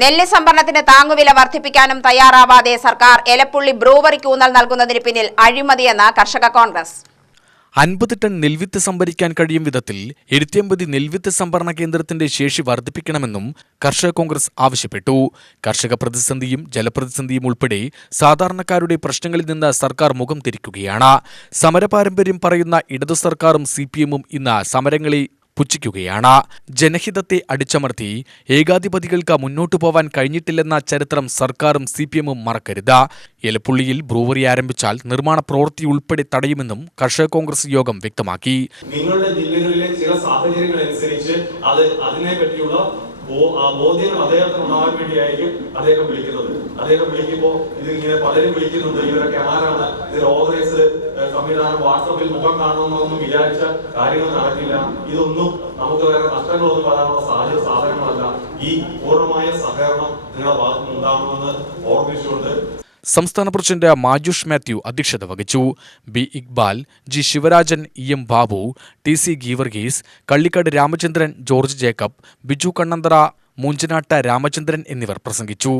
നെല്ല് സംഭരണത്തിന് താങ്ങുവില വർദ്ധിപ്പിക്കാനും തയ്യാറാവാതെ സർക്കാർ എലപ്പുള്ളി ബ്രൂവറിക്ക് ഊന്നൽ നൽകുന്നതിന് പിന്നിൽ അഴിമതിയെന്ന് കർഷക കോൺഗ്രസ്. 50 ടൺ നെൽവിത്ത് സംഭരിക്കാൻ കഴിയും വിധത്തിൽ 250 നെൽവിത്ത് സംഭരണ കേന്ദ്രത്തിന്റെ ശേഷി വർദ്ധിപ്പിക്കണമെന്നും കർഷക കോൺഗ്രസ് ആവശ്യപ്പെട്ടു. കർഷക പ്രതിസന്ധിയും ജലപ്രതിസന്ധിയും ഉൾപ്പെടെ സാധാരണക്കാരുടെ പ്രശ്നങ്ങളിൽ നിന്ന് സർക്കാർ മുഖം തിരിക്കുകയാണ്. സമരപാരമ്പര്യം പറയുന്ന ഇടതു സർക്കാരും CPM-ഉം ഇന്ന് സമരങ്ങളെ പുച്ഛിക്കുകയാണ്. ജനഹിതത്തെ അടിച്ചമർത്തി ഏകാധിപതികൾക്ക് മുന്നോട്ടു പോവാൻ കഴിഞ്ഞിട്ടില്ലെന്ന ചരിത്രം സർക്കാരും CPM-ഉം മറക്കരുത്. എലപ്പുള്ളിയിൽ ബ്രൂവറി ആരംഭിച്ചാൽ നിർമ്മാണ പ്രവൃത്തി ഉൾപ്പെടെ തടയുമെന്നും കർഷക കോൺഗ്രസ് യോഗം വ്യക്തമാക്കി. നിങ്ങളുടെ ജില്ലകളിലെ ചില സാഹചര്യങ്ങൾ അനുസരിച്ച് അതിനെ പറ്റിയുള്ള ബോധ്യങ്ങൾ അദ്ദേഹത്തിന് ഉണ്ടാകാൻ വേണ്ടിയായിരിക്കും അദ്ദേഹം വിളിക്കുന്നത്. അദ്ദേഹം വിളിക്കുമ്പോൾ ഇതിങ്ങനെ പലരും വിളിക്കുന്നുണ്ട്, ഇവരൊക്കെ ആരാണ്, ഇതിൽ ഓർഗനൈസ് സംവിധാനം വാട്സപ്പിൽ മുഖം കാണണമെന്നൊന്നും വിചാരിച്ച കാര്യങ്ങൾ നടക്കില്ല. ഇതൊന്നും നമുക്ക് വേറെ നഷ്ടങ്ങളൊന്നും വരാനുള്ള സാധനങ്ങളല്ല. ഈ പൂർണ്ണമായ സഹകരണം നിങ്ങളുടെ ഭാഗത്തുനിന്ന് ഉണ്ടാകുമെന്ന് ഓർമ്മിച്ചുകൊണ്ട് സംസ്ഥാന പ്രസിഡന്റ് മാജുഷ് മാത്യു അധ്യക്ഷത വഹിച്ചു. B. Iqbal, G. Sivarajan, EM Babu, TC Geevarghese, Kallikkad Ramachandran, George Jacob, Biju Kannanthara, Moonchanattu Ramachandran എന്നിവർ പ്രസംഗിച്ചു.